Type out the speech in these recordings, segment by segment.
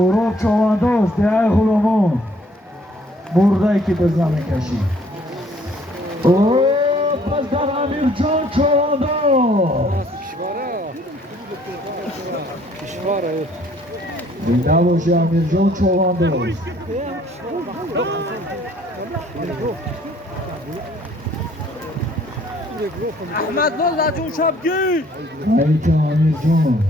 سهراب چوانداز دهه خودمون مرده که به زمین کشید. اوه پس در امیر جان چوانداز زنده باشی امیر جان چوانداز. احمد ناز جون شبگی ای که امیر جان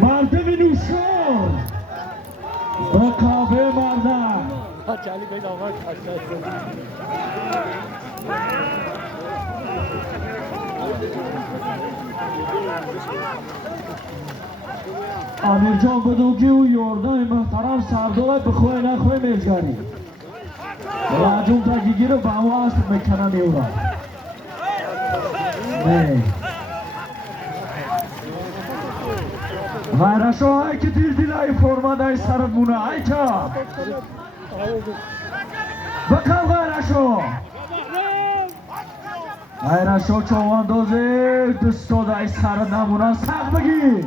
مردم نوشان به قهوه مردم چلی بین آمد امیر جان بدونگی او یاردن محترم سردار بخواه نخواه میزگری راجون تاکی رو به همه هست میکنم ایورا نه غیرشو های که دیل دیل های فرمانده های سرت مونه های که بکن غیرشو چواندازه دستاده های سرت نمونه سق بگی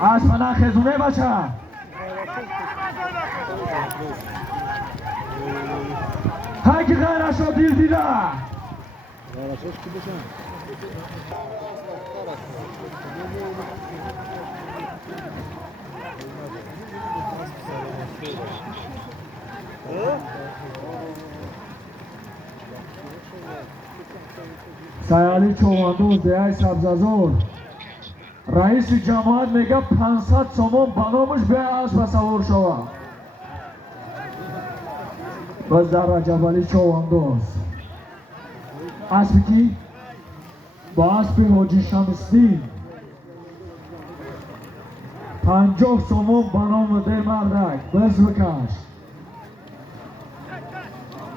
از پناه خزونه بچه های که غیرشو دیل دیله سیالی چواندوز دیهای سبزازور رئیس جماعت میگه 500 سومون بنامش به اسب سوار شوه بس در رجب چواندوز اسبی کی؟ با اسب حاجی شمسدین 50 سومون بنام ده مردک بس بکش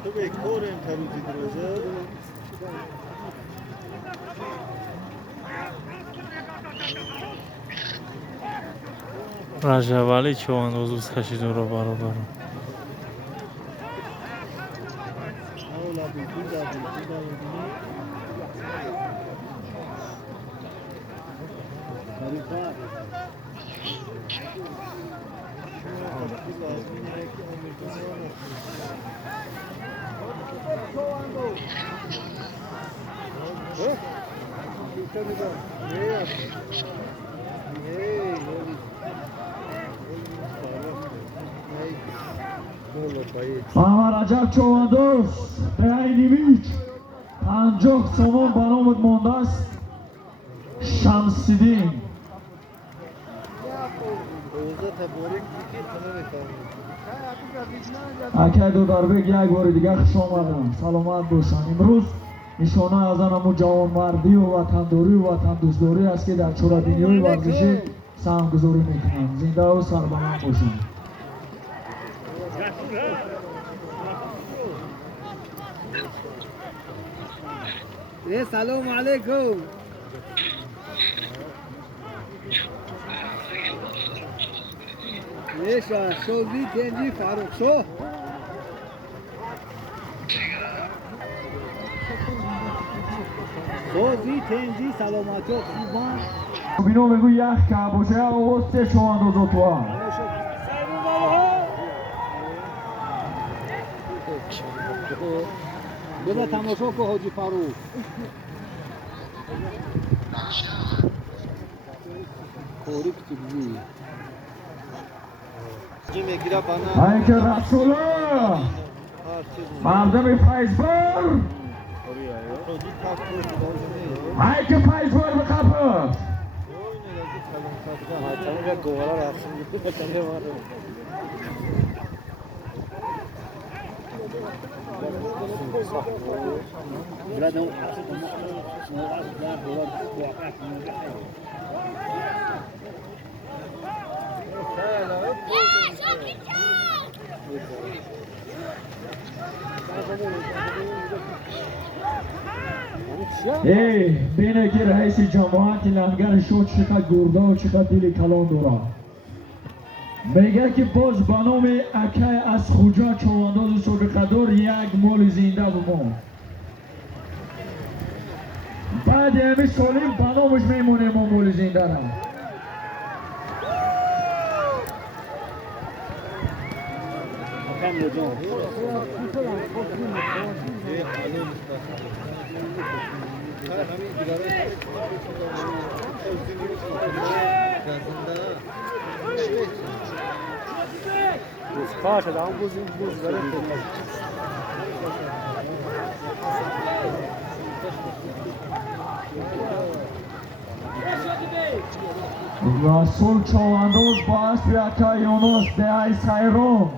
تو به کور این تروزی دروزه رجب علی چوانداز کشیدون رو برابر محمد رجب چواندوز به اینیمیچ 50 سومون بنامت مانده است شمسدین اکه دو دربک یک بار دیگه خوش آمدم سلامت باشن. امروز نشانه از همون جوانمردی و وطنداری و وطن دوستداری است که در چهاربینی ورزشی سهمگذاری میکنم. زنده و سربلند باشن. سلام علیکم شاه شوزی تنجی فاروق شو شوزی تنجی سلامتی و خوبان بینو بگو یخ که باشه و سه چواندوز تو هم بذار تماشا که حاجی فاروق کوری کتیبزی ای که رسوله مردم فیضبر ای که فیضبر بخفه بینه که رئیس جماعت لنگر شد چقدر گرده و چقدر دل کلان داره میگه که باز به نام اکه از خوجا چوانداز سابقه دار یک مال زنده بمان بعد همه سالیم بنامش میمونه مامول زنده را باشه دام بوز داره رسول چواندوز با اسب اکای یونس دهی سیرون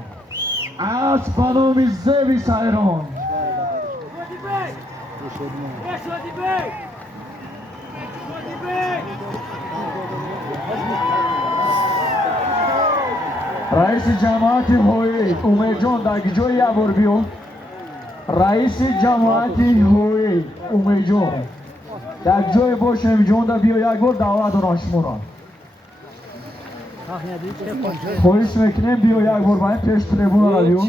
از بنام زوی سیرون رئیس جماعت هویی امید جان در جای یه بار بیو رئیس جماعت هویی امید جان در جای باش امید جان در بیو یک بار دعوت را شما خواهش میکنیم بیو یک بار باید پیش تریبون را بیو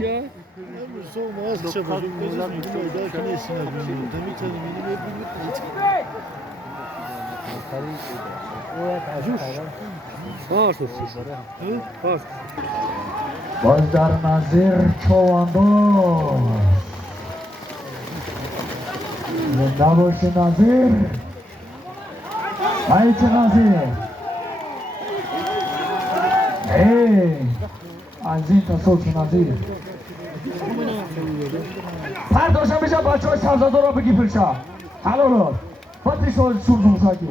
باز در نظیر چوانداز زنده باشه نظیر حیچ نظیر از این تصور چه نظیر هر داشتم بشه بچه های سبزادار را بگی پلشه حلال را باتی سال سور دوزاکی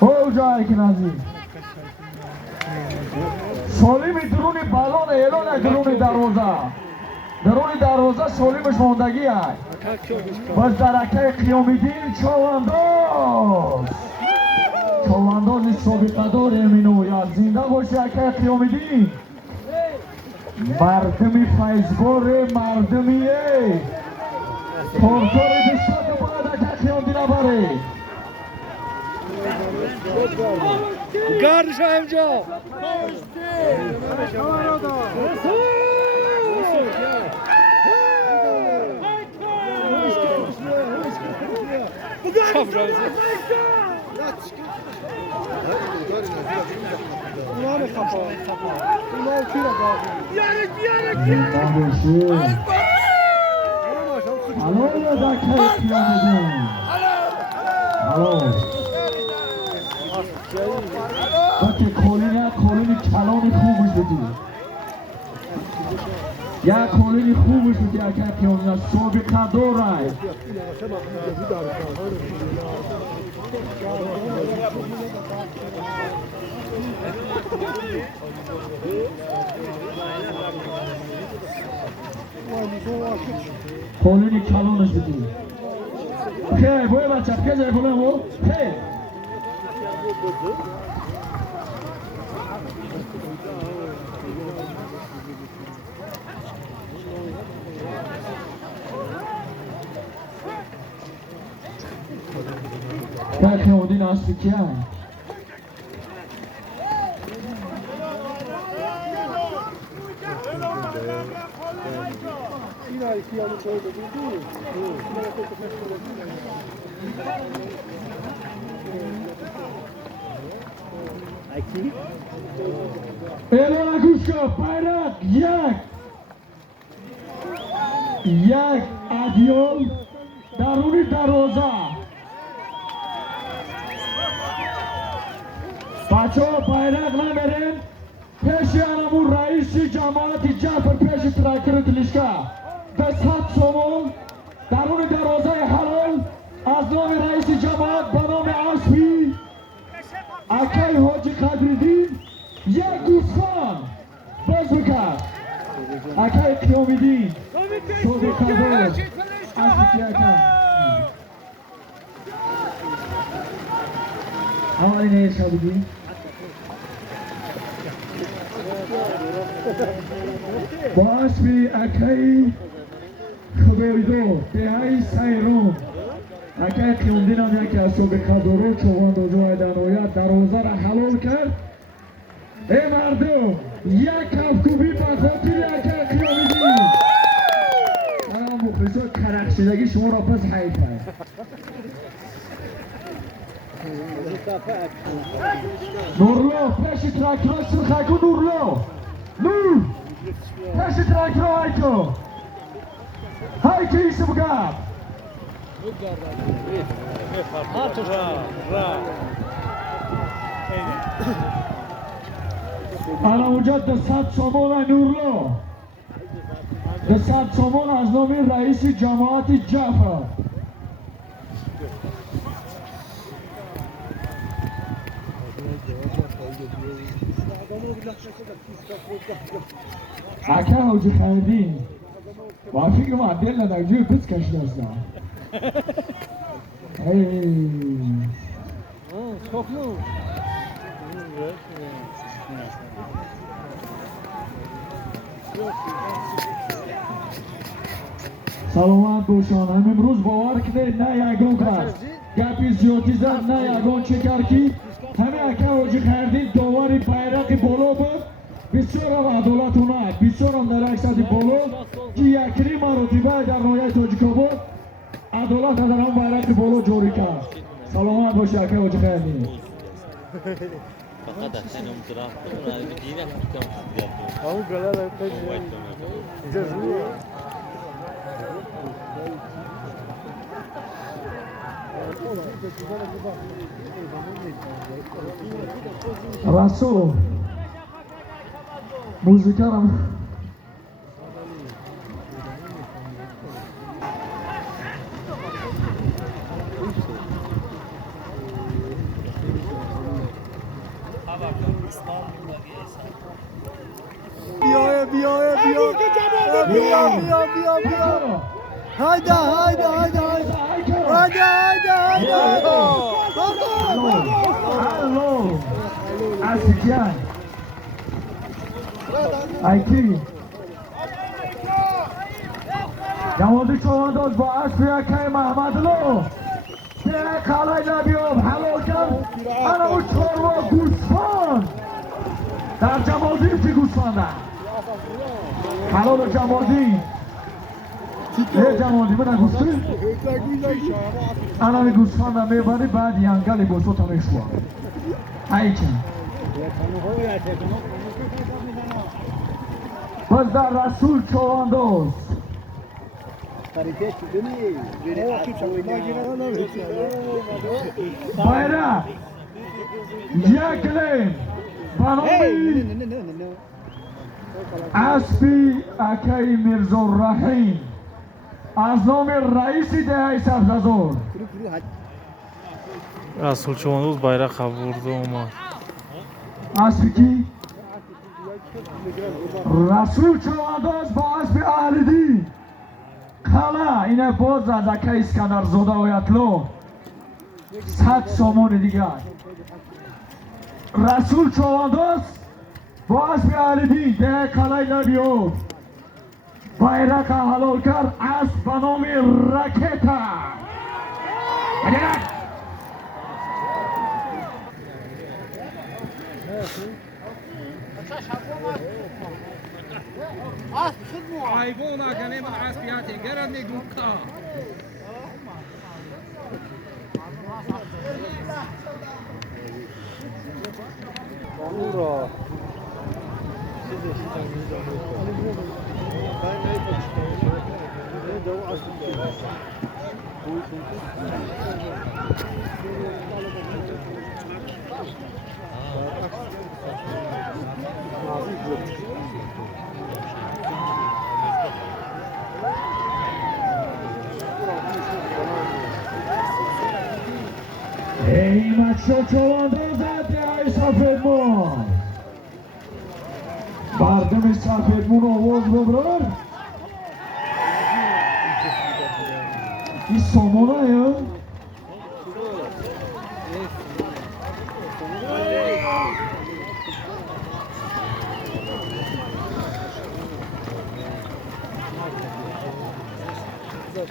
او جایی که نزدیک سالیم درون بالون اعلان درون دروازه سالیمش ماندگی هست باز در اکه قیامدین چوانداز سابقه دار امینو یا زنده باشه اکه قیامدین مردمی فیضبار مردمیه پرتار دستات باید اکه قیامدین بره گاردش همجا الو یا دکه قیامدین الو وقتی کلونی کلانی خوبش بدی یک کلونی خوبش بدی اگر قیامدین سابقه داره کلونی کلانش بدی خیلی بای بچه خیلی بلند بو خیلی در قیامدین هستی که اعلان گوش کن بیرق یک ادیان درون دروازه بچه ها بیرق نمیرین پیش علمون رئیس جماعت جعفر پیش ترکر دلشکه به 100 سومون درون دروازه حلال از نام رئیس جماعت به نام اسبی اکای حاجی قدردین یک گوسفند باز بکرد اکای قیامدین سابقه دار اسبی اکا آقای نیه شابدی با اسبی اکای بویدو دهی سیرون اکه خیوندین هم یکی از صبح خدورو چواندازو ایدنویت دروازه را حلال کرد ای مردم یک کفکوبی بخاطر اکه خیوندین مخلصا کرخشیدگی شما را پس حیفه نورلو پشی ترکرها سرخه کن نورلو نور پشی ترکرها های کن های که ایسه بگم انا اونجا 200 سامان نورلو 200 سامان از نام رئیس جماعت جعفر اکه حاجی خیردین وافی که ما دل نداجوی پس کشید هستم سلامت باشان هم امروز باور کنید نه یگان کس گپی زیادی زد نه یگان چکر کی همه اکه حاجی خیردین داوری بیرق بالا بود بسیار هم عدالت اومد بسیار هم در اکسد بالا که یکری مراتبه در نهایت تاجیک‌آباد عدالت در هم بیرق بالا جاری کرد سلامت باشی اکه حاجی خیردین فقط اصلا امتراح کنم از بگیرم کم همون گله را جزوه رسول موزیکرم بیا hayda Hello Asikian Aiki جوادی چوانداز با اسب یکی محمدلو ده کالای نبیاب حلال کرد انا او چوروا گوسفند در جمادی چی گوسفنده حلال جمادی ای جمادی من گوسفند انا می گوسفند میبری بعد ینگلی بوسو تمیشوا ایچه بس در رسول چوانداز bayrak yaklayın banomi اسبی اکی میرزالرحیم از نام رئیس دهه سبززار رسول چوانداز байрақ برده اومد اسبی کی؟ رسول چوانداز با اسب اهلیدی خلا اینه باز از اکی اسکندر زاده آیتلو 100 سامان دیگر رسول چوانداز با اسب اهلیدی ده کلای لبیو bayrak حلال کرد اسب به نام راکتا حیوان کنه با اسبیات گرد میگم که ای مچه چوانداز ای سفیدمون مردم سفیدمون آواز ببرن این سامانه یا؟ بچه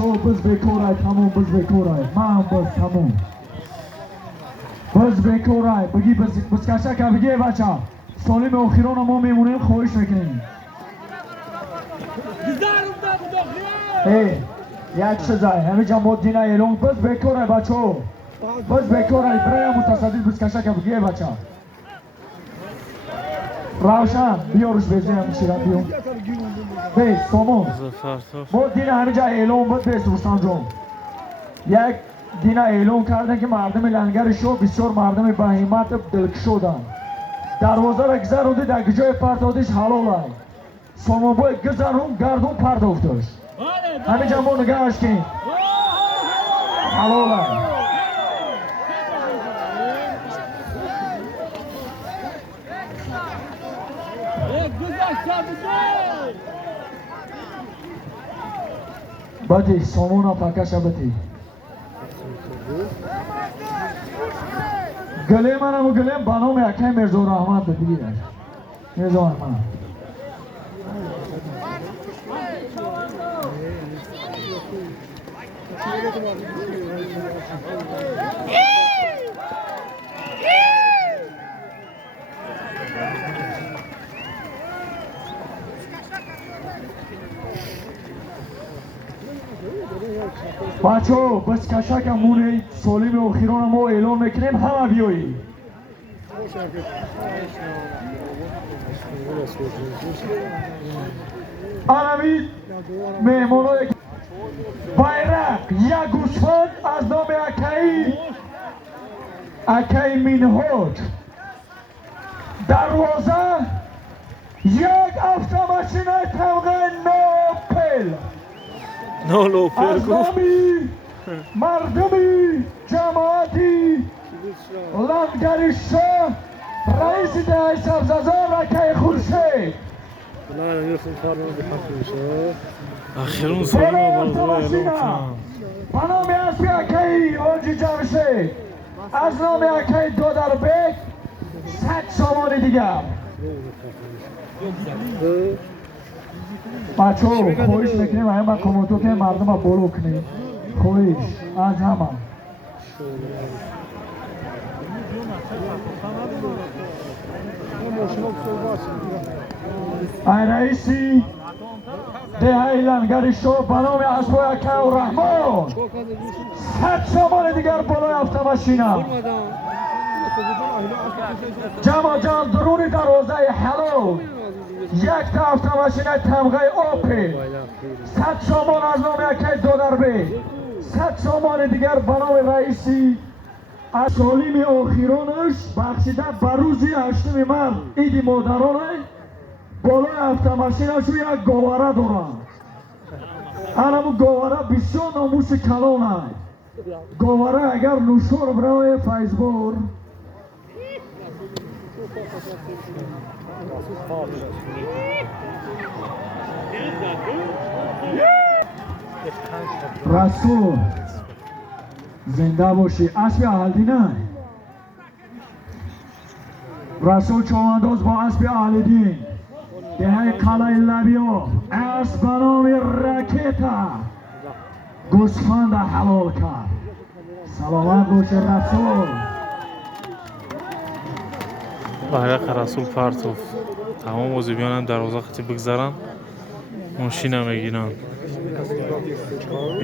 ها بز بکورای تموم بز بکورای من بز تموم بز بکورای بگی بز کشه که بگی بچه سالیم اخیران ما میمونیم خواهش میکنیم یک سزای همه جمع دینه ایلون بز بکورای بچه ها بز بکورای برای متصدیل بز کشه که بگی بچه روشن بیا روش بزنیم میشیرم بیون بیس سامون با دین همه جا اعلام بود بیس رستم جون یک دین اعلام کردن که مردم لنگر شو بسیار مردم به همت دلک شدن دروازه را گذروندی در جای پرتادش حلال های سامون باید گذرون گردون پرداختش همه جا ما نگهش کنیم حلال های باتی سامونا پاکشا باتی گله منم و گله بانام یکی مرزا رحمت بگیره مرزا رحمت بچه ها بس کشک همون سالیم اخیران ما اعلام میکنیم همه بیایی آنمی مهمان های bayrak یک گوسفند از نام اکی مینهوج دروازه یک افتاماشین طبقه نوپل از نامی مردمی جماعتی لنگری شاه رئیس دهی سبززار اکی خورشید اخیرون سالیم بازو اعلام به نام اسبی اکی آجی جمشید از نام اکی دودربک 100 سامان دیگر بچه ها خواهش میکنیم همه کامنتو که مردم ها بولو کنیم خواهش از همه ای رئیسی دهی لنگری شو به نام اسبای اکی و رحمان 100 سامان دیگر بالای افتاماشینم جمع جمع درون دروازه حلال یک تا افتاماشین تمغه اوپل 100 سامان از نام اکی دودربه 100 سامان دیگر به نام رئیسی از سالیم اخیرانش بخشیده بر روزی 8 مارس عید مادرانه بالای افتاماشینش یک گواره دارن همون گواره بسیار ناموس کلانه گواره اگر نوشور برای فیضبور رسول زنده باشی اسب اهلی نه رسول چوانداز با اسب اهلی دین دهی قلعه لبیا اسب به نام رکیتا گوسفند حلال کرد سلامت باشه رسول байрақ расул партов тамом озибёнам дарвоза хати бигзаранд мошина мегиранд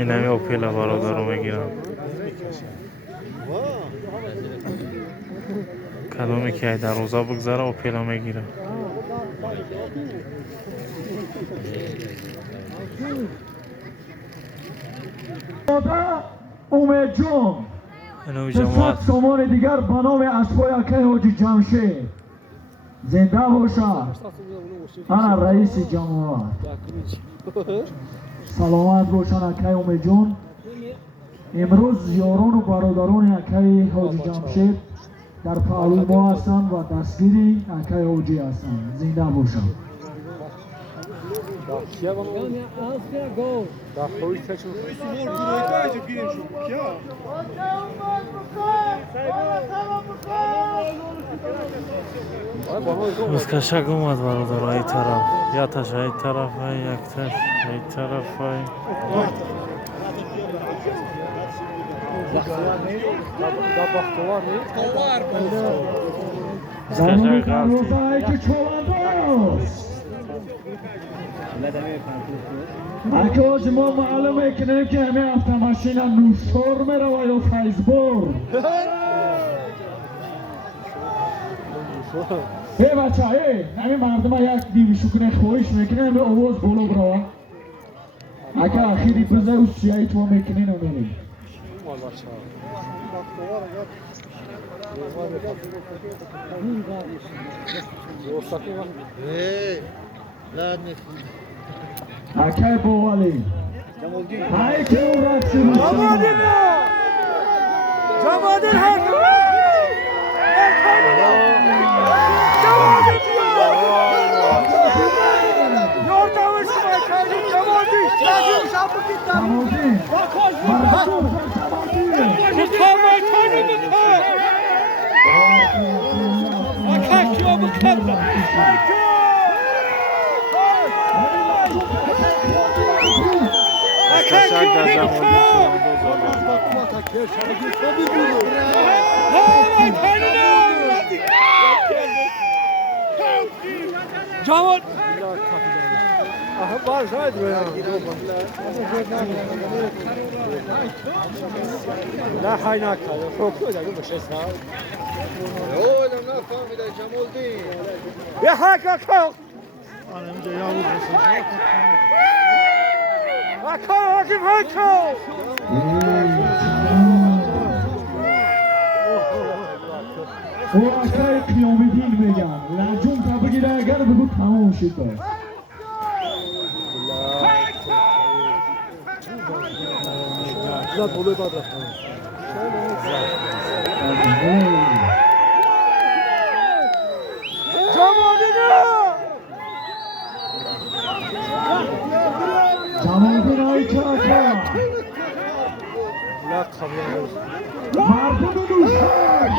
инами опела бародаро мегиранд кадоме ки ай дарвоза бигзара опела мегиранд امید جون انوی 100 جماعت سامان دیگر به نام اسبای اکی حاجی جمشید زنده باشد انا رئیس جماعت سلامت باشن اکی امید جون امروز یاران و برادران اکی حاجی جمشید در پهلوی ما هستند و دستگیری اکی حاجی هستند زنده باشد Узкашак омад бародар ай тараф. Яташ ай тараф, ай якташ ай тараф, ай. زمان روزایی که چولانداز اکاج ما معلوم میکنیم که همه автомашин نوشتار میره یا فیزبور بچه همه مردم یک دیوشکنه خواهش میکنه همه آواز بالا بروا اگه اخیری بزه و سیایی تو میکنه نمیریم اکای بوالی های که او رد شروع جمادین هست جواد باز هاید لا حای نکرد خوب دادم بشه سال اوه نفهمیده جمالدین یه حکا کو انا اینجا یاوز میشه حکا حکیم حکا او اکای قیام دین میگن لجون تا بگیره اگر بگو تمام شد زاد بولوی باد رفتم جمالدین های کاکا مردم دوستان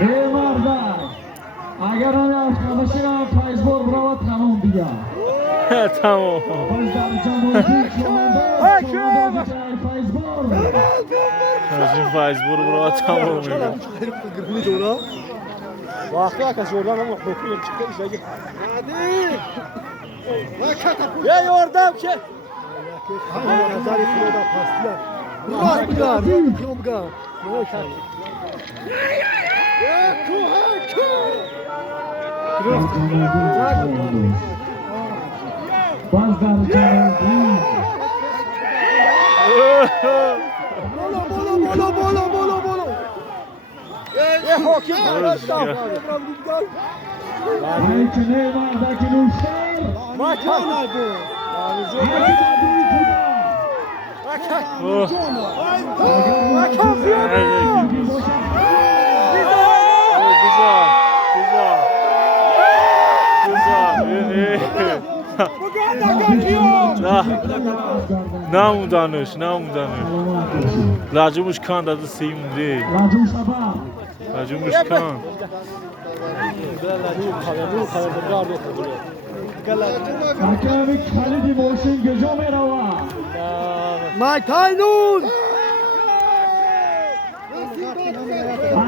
ای مردم اگر همه افغانشین هم فیزبور برود تمام دیگه تمام باز در جمالدین شمانده فیزبور این فیزبور برو تمام میگم وقتی که جوردن هم حکومت چیکار میشه یا یوردم که نظری خدا پاستیان راست بگم کیو بگم باز در جمالدین بولو یه حکیم ای که نه مرده که نوشتر ما کنه نمودنش لجومش کند از سی مونده لجوم سبا لجومش کند اکه همی کلیدی ماشین گجا می روا مایک تاینون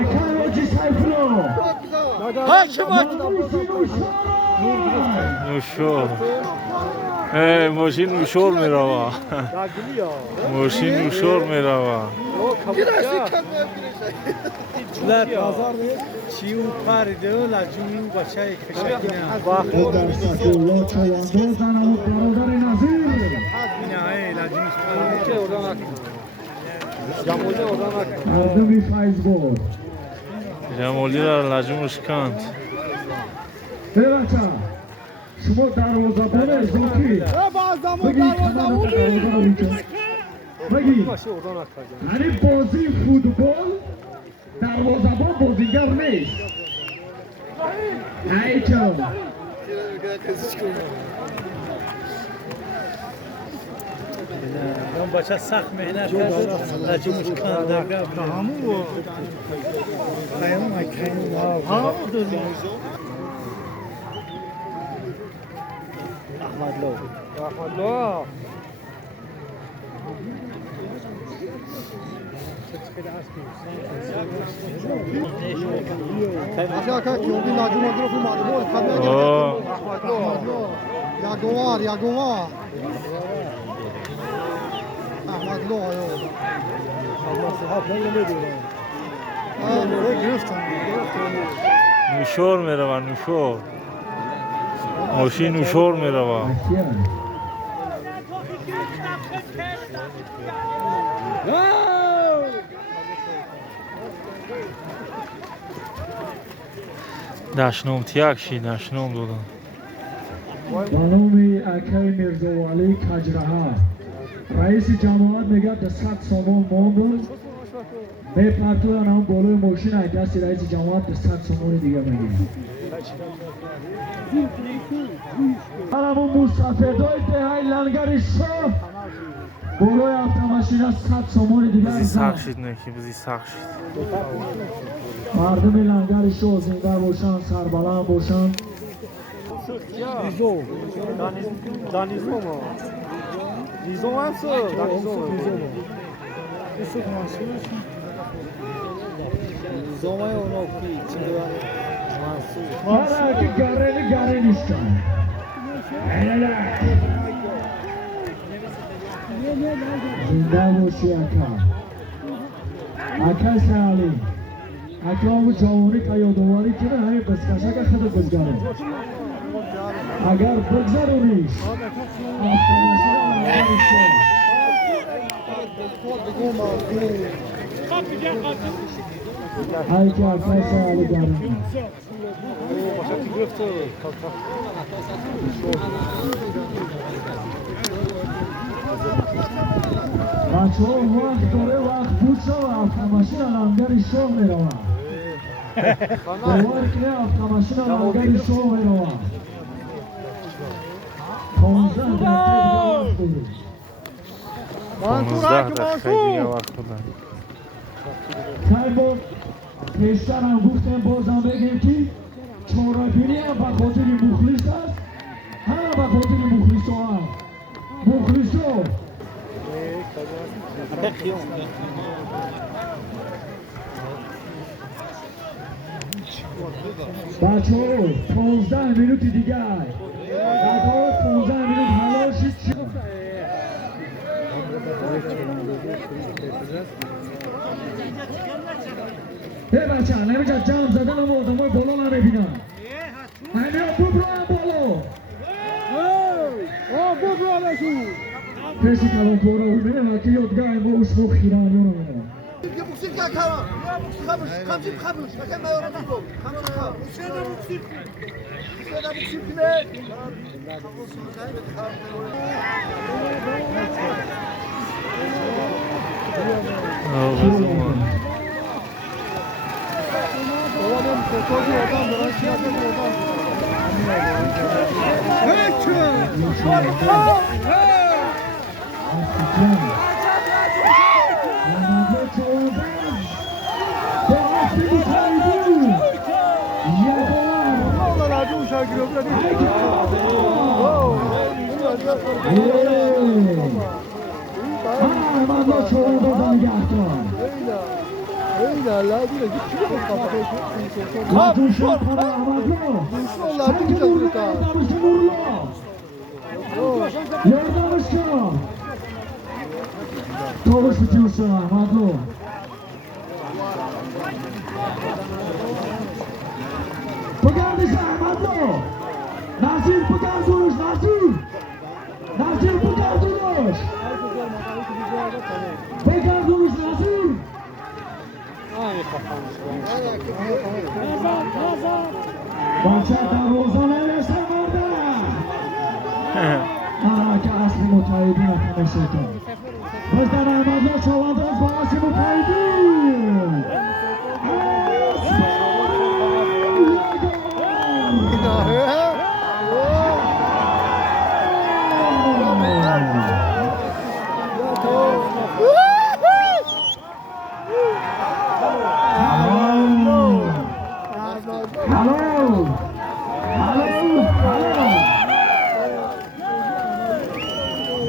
اکه همی سیفلو نوشور ماشین نوشور می روا ماشین نوشور می روا لا بازار چیو پرده و لجومی بچه کشکی او در سکولا چواندو زنمو برادر نظیر نه لجومی مردمی فیزبور جمالی را لجومش کند بچه شما دروازه‌بان اضافی بگی بگی یعنی بازی فوتبال دروازه‌بان بازیگر نیست ایچو اون بچه سخت مهنت کرد رجیمش کندگاه همون خیلی مکرمی ها احمد لو Așa că eu vin la jumătate cu Madmor, că merge Ahmad Lo. Iagoar. Ahmad Lo yo. Allah صحاب نمیدونم. گرفتم. نوشور میرون نوشور ماشین نوشور میرون دشنوم تیاک شی دشنوم دودم به نام اکای میرزاولی کجرها رئیس جماعت میگه 100 سامان ماند به پرتو هم بالای ماشین اگه رئیس جماعت 100 سامان دیگه میگه همون مستفیدای دهی لنگر شو بالای автомاشین 100 سامان دیگه بزی ساق شید نکی بزی ساق شید مردم لنگر شو زنده باشن سربلند باشن Danizmo mu? Lizo varsa Danizmo mu? Lizo mu onu ki içinde var. Para ki gare nişkan Eyleler زنده باشی اکا سالی اکا همون جوانی که یادواری کنه همین قسکشه که خود بزگره اگر بگذارونیش افتماشین آنگاریش های که اکا سالی گرمی بچه ها وقت داره وقت بود شو افتماشین آنگاری شو میروه باور کنه افتماشین آنگاری شو میروه 15 دقیقه دیگه وقت بودن چند بار پیشتر هم گفتم بازم بگیم که چهاربینی هم به خاطر مخلص است هم به خاطر مخلص ها هم مخلص ها بچه ها 15 مینوت دیگه بعد 15 مینوت حلال شید بچه نمیجا جمع زدن هم آدم های بالا نمیبینن همین ببرو هم بالا بگو علشون پیشی کلان پورا رو میره که یادگاه ما اوش مو خیران یونو میره یه بوکسیر که کارم خبرش بکن میارم تو بوکسیر کمه من چون بازم نگهتان Öyle lazım. Kim bu kafayı? Kapı şort para amacı. Lazım bir tane daha. Yardımcı şu. Tovuş bitiyorsun Ahmetlo. Pegang di sana Ahmetlo. Nasir pegang terus Nasir. Nasir pegang terus. Pegang terus Nasir. بچه در روزانه نشته مرده که اصلی متحدین تماشا کن بزدن احمدلا چوانده از با اصلی متحدین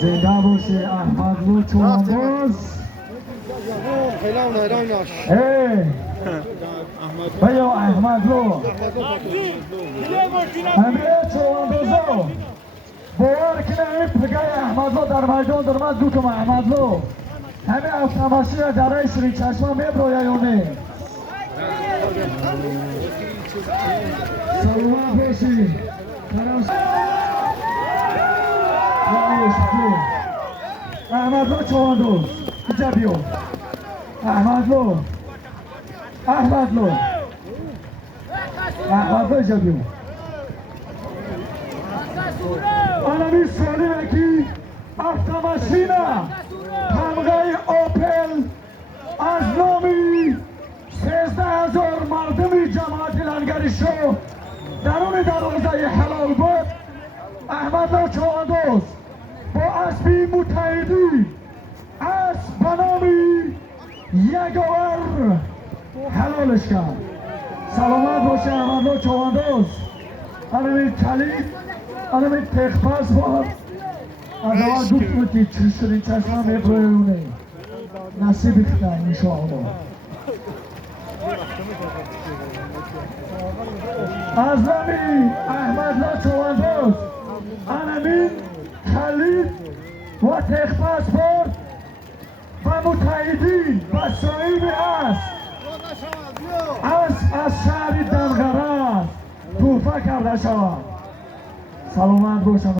زنده باشی احمدلو چوانباز. خیلی اون ایران ناش بیا احمدلو همه چوانبازا باور کنه این پگه احمدلو در میدان در من دوکم احمدلو همه افتماسی را در سری چشمه میبرویه یا نه سلامت باشی احمدلو چوانباز اینجا بیو احمدلو اینجا بیو آنمی سالیمه که افتماشینه تمغه اوپل از نامی 13,000 مردم جماعت لنگری شو درون دروازه حلال بود احمدلو چوانباز با اسبی متحدی اسب به نامی یگاور حلالش کرد. سلامت باشه احمدلو چوانباز آنمی کلید آنمی تخپاس بود از اول گفت بود که چشترین چشمه میبرویونه نصیب کنم انشاءالله از نمی احمدلو چوانباز آنمی کلید و تخپاس بود و متحدین و صاحب از شهر دلغرض توفه کرده شود. سلامت باشم.